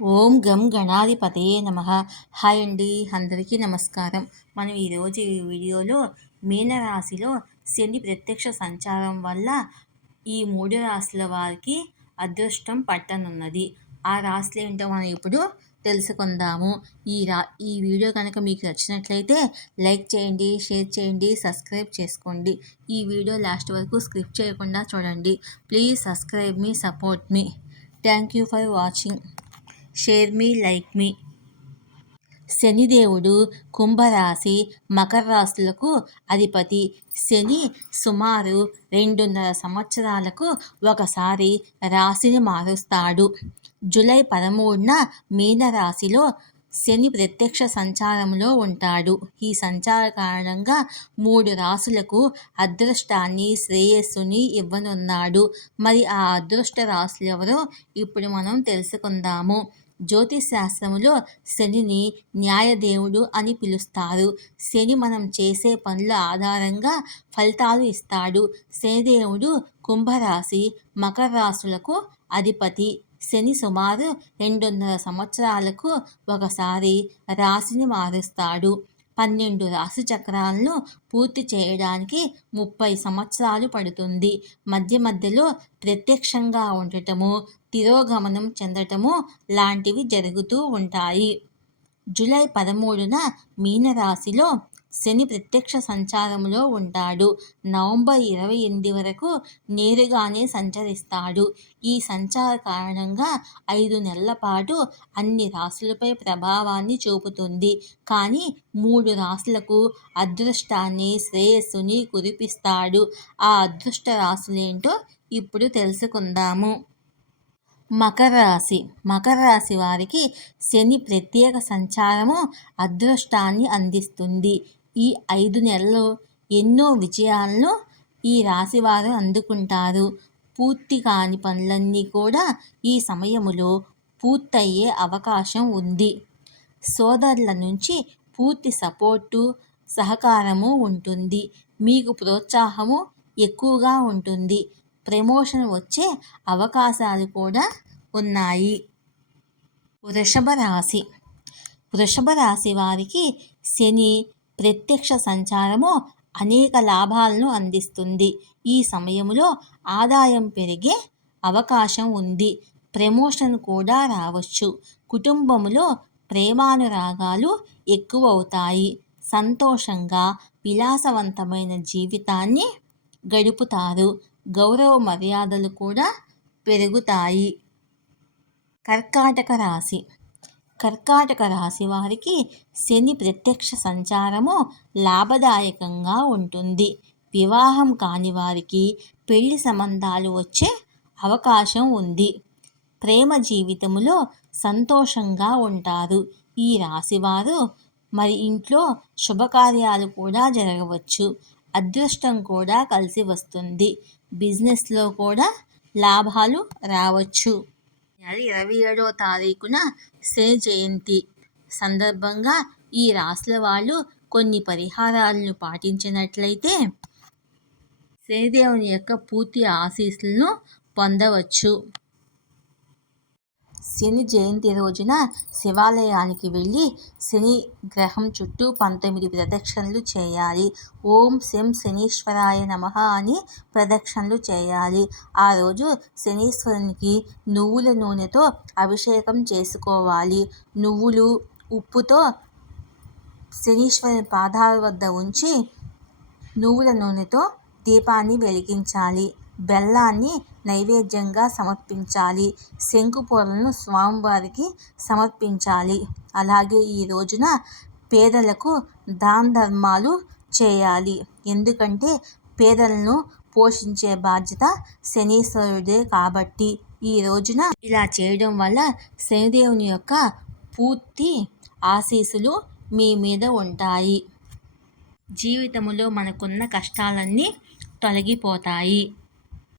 ఓం గం గణాధిపతయే నమ. హాయ్ అండి అందరికీ నమస్కారం. మనం ఈరోజు ఈ వీడియోలో మీనరాశిలో శని ప్రత్యక్ష సంచారం వల్ల ఈ మూడు రాశుల వారికి అదృష్టం పట్టనున్నది. ఆ రాశులు ఏంటో మనం ఇప్పుడు తెలుసుకుందాము. ఈ రా ఈ వీడియో కనుక మీకు నచ్చినట్లయితే లైక్ చేయండి షేర్ చేయండి సబ్స్క్రైబ్ చేసుకోండి. ఈ వీడియో లాస్ట్ వరకు స్క్రిప్ట్ చేయకుండా చూడండి. ప్లీజ్ సబ్స్క్రైబ్ మీ support me. Thank you for watching. Share me like మీ శనిదేవుడు కుంభరాశి మకర రాశులకు అధిపతి. శని సుమారు రెండున్నర సంవత్సరాలకు ఒకసారి రాశిని మారుస్తాడు. జూలై పదమూడున మీనరాశిలో శని ప్రత్యక్ష సంచారంలో ఉంటాడు. ఈ సంచార కారణంగా మూడు రాసులకు అదృష్టాన్ని శ్రేయస్సుని ఇవ్వనున్నాడు. మరి ఆ అదృష్ట రాసులు ఎవరో ఇప్పుడు మనం తెలుసుకుందాము. జ్యోతిష్ శాస్త్రములో శనిని న్యాయదేవుడు అని పిలుస్తారు. శని మనం చేసే పనుల ఆధారంగా ఫలితాలు ఇస్తాడు. శనిదేవుడు కుంభరాశి మకర రాశులకు అధిపతి. శని సుమారు రెండున్నర సంవత్సరాలకు ఒకసారి రాశిని మారుస్తాడు. పన్నెండు రాశి చక్రాలను పూర్తి చేయడానికి ముప్పై సంవత్సరాలు పడుతుంది. మధ్య మధ్యలో ప్రత్యక్షంగా ఉండటము తిరోగమనం చెందటము లాంటివి జరుగుతూ ఉంటాయి. జూలై పదమూడున మీనరాశిలో శని ప్రత్యక్ష సంచారంలో ఉంటాడు. నవంబర్ ఇరవై ఎనిమిది వరకు నేరుగానే సంచరిస్తాడు. ఈ సంచార కారణంగా ఐదు నెలల పాటు అన్ని రాశులపై ప్రభావాన్ని చూపుతుంది. కానీ మూడు రాశులకు అదృష్టాన్ని శ్రేయస్సుని కురిపిస్తాడు. ఆ అదృష్ట రాశులేంటో ఇప్పుడు తెలుసుకుందాము. మకర రాశి. మకర రాశి వారికి శని ప్రత్యేక సంచారము అదృష్టాన్ని అందిస్తుంది. ఈ ఐదు నెలలు ఎన్నో విజయాలను ఈ రాశివారు అందుకుంటారు. పూర్తి కాని పనులన్నీ కూడా ఈ సమయములో పూర్తయ్యే అవకాశం ఉంది. సోదరుల నుంచి పూర్తి సపోర్టు సహకారము ఉంటుంది. మీకు ప్రోత్సాహము ఎక్కువగా ఉంటుంది. ప్రమోషన్ వచ్చే అవకాశాలు కూడా ఉన్నాయి. వృషభ రాశి. వృషభ రాశి వారికి శని ప్రత్యక్ష సంచారము అనేక లాభాలను అందిస్తుంది. ఈ సమయంలో ఆదాయం పెరిగే అవకాశం ఉంది. ప్రమోషన్ కూడా రావచ్చు. కుటుంబంలో ప్రేమానురాగాలు ఎక్కువ అవుతాయి సంతోషంగా విలాసవంతమైన జీవితాన్ని గడుపుతారు. గౌరవ మర్యాదలు కూడా పెరుగుతాయి. కర్కాటక రాశి. కర్కాటక రాశి వారికి శని ప్రత్యక్ష సంచారము లాభదాయకంగా ఉంటుంది. వివాహం కాని వారికి పెళ్ళి సంబంధాలు వచ్చే అవకాశం ఉంది. ప్రేమ జీవితంలో సంతోషంగా ఉంటారు. ఈ రాశివారు మరి ఇంట్లో శుభకార్యాలు కూడా జరగవచ్చు. అదృష్టం కూడా కలిసి వస్తుంది. బిజినెస్లో కూడా లాభాలు రావచ్చు. ఇరవై ఏడవ తారీఖున శని జయంతి. సందర్భంగా ఈ రాసుల వాళ్ళు కొన్ని పరిహారాలను పాటించినట్లయితే శనిదేవుని యొక్క పూర్తి ఆశీస్సులను పొందవచ్చు. శని జయంతి రోజున శివాలయానికి వెళ్ళి శని గ్రహం చుట్టూ పంతొమ్మిది ప్రదక్షిణలు చేయాలి. ఓం శం శనీశ్వరాయ నమ అని ప్రదక్షిణలు చేయాలి. ఆ రోజు శనీశ్వరునికి నువ్వుల నూనెతో అభిషేకం చేసుకోవాలి. నువ్వులు ఉప్పుతో శనీశ్వరుని పాదాల వద్ద ఉంచి నువ్వుల నూనెతో దీపాన్ని వెలిగించాలి. బెల్లాన్ని నైవేద్యంగా సమర్పించాలి. శంకుపూలను స్వామివారికి సమర్పించాలి. అలాగే ఈ రోజున పేదలకు దాన ధర్మాలు చేయాలి. ఎందుకంటే పేదలను పోషించే బాధ్యత శనీశ్వరుడే కాబట్టి ఈ రోజున ఇలా చేయడం వల్ల శనిదేవుని యొక్క పూర్తి ఆశీస్సులు మీ మీద ఉంటాయి. జీవితంలో మనకున్న కష్టాలన్నీ తొలగిపోతాయి.